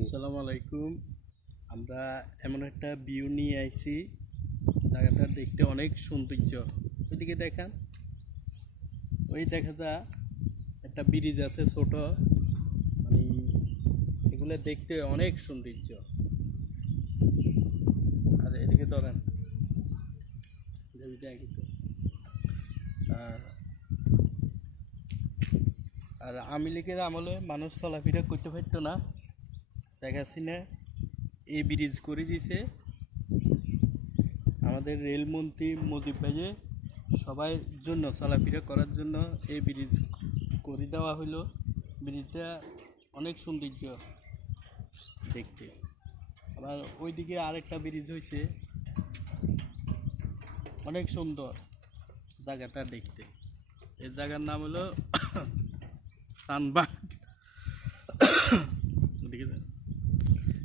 আসসালামু আলাইকুম। আমরা এমন একটা ভিউ নিয়ে আইছি, জায়গাটা দেখতে অনেক সৌন্দর্য। ওইদিকে দেখান, ওই দেখা যা একটা ব্রিজ আছে ছোট, মানে এগুলো দেখতে অনেক সৌন্দর্য। আর এদিকে ধরেন, আর আর আওয়ামী লীগের আমলে মানুষ চলাফেরা করতে পারতো না, শেখ হাসিনা এই ব্রিজ করে দিয়েছে। আমাদের রেলমন্ত্রী মুজিব ভাইয়ে সবাই জন্য চলাফেরা করার জন্য এই ব্রিজ করে দেওয়া হলো। ব্রিজটা অনেক সৌন্দর্য দেখতে। আবার ওইদিকে আরেকটা ব্রিজ হয়েছে, অনেক সুন্দর জায়গাটা দেখতে। এই জায়গার নাম হলো সানবাগ।